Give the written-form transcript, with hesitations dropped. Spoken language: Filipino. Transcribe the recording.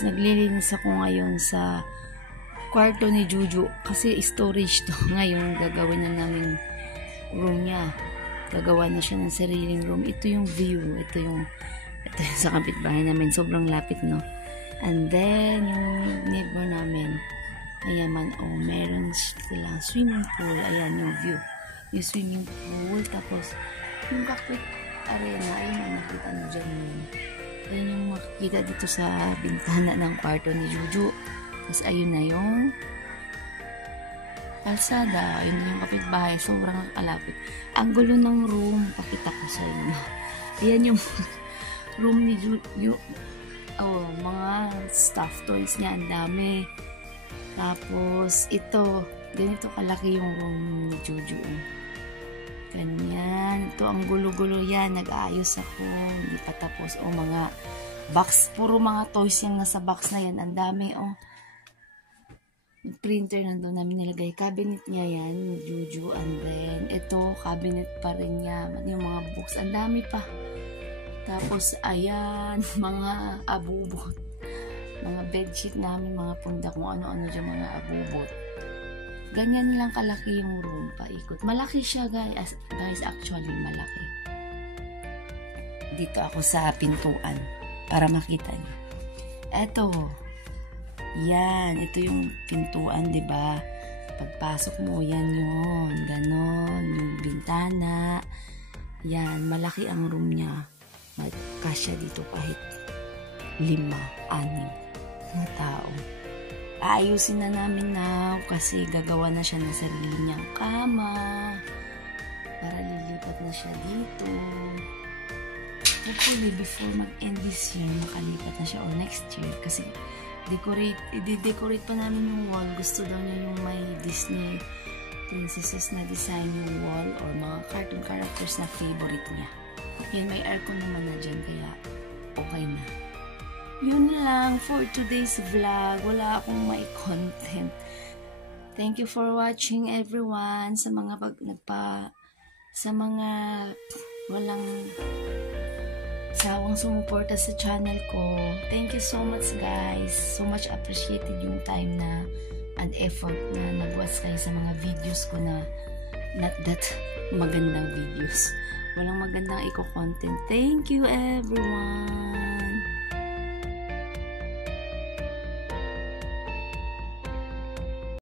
guys, naglilinis ako ngayon sa kwarto ni Juju kasi storage to. Ngayon gagawin na namin room niya. Gagawa na siya ng sariling room. Ito yung view. Ito yung sa kapitbahay namin. Sobrang lapit, no? And then, yung neighbor namin, ayan man, oh, meron silang swimming pool. Ayan yung view. Yung swimming pool. Tapos, yung kakit arena, ayun yung nakita nyo dyan yun. Ayan yung makikita dito sa bintana ng kwarto ni Juju. Tapos, ayun na yung kalsada. Ayun yung kapitbahay. Sobrang kalapit. Ang gulo ng room. Pakita ko sa inyo. Ayan yung room ni Juju. Oh, mga stuffed toys niya. Ang dami. Tapos, ito. Ganito kalaki yung room ni Juju. Ganyan. Ito ang gulo-gulo yan. Nag-aayos ako. Hindi pa tapos. O mga box. Puro mga toys yung nasa box na yan. Ang dami. O. Yung printer nandun namin nilagay. Cabinet niya yan. Juju. And then, ito. Cabinet pa rin niya. Yung mga books. Ang dami pa. Tapos, ayan. Mga abubot. Mga bedsheet namin. Mga pundak. Kung ano-ano dyan. Mga abubot. Ganyan lang kalaki yung room, paikot. Malaki siya, guys. Guys, actually, malaki. Dito ako sa pintuan para makita niyo. Eto. Yan. Ito yung pintuan, diba? Pagpasok mo, yan yun. Ganon. Yung bintana. Yan. Malaki ang room niya. Kasya dito kahit 5, 6 na tao. Aayusin na namin now kasi gagawa na siya ng sarili niyang kama para lilipat na siya dito. Hopefully before mag-end this year makalipat na siya or next year kasi i-decorate pa namin yung wall. Gusto daw niya yung may Disney princesses na design yung wall or mga cartoon characters na favorite niya. Yan, may aircon naman na dyan kaya okay na. Yun lang for today's vlog. Wala akong may content. Thank you for watching everyone. Sa mga sa mga walang sawang sumuporta sa channel ko. Thank you so much, guys. So much appreciated yung time na and effort na nag-watch kayo sa mga videos ko na not that magandang videos. Walang magandang eco-content. Thank you everyone.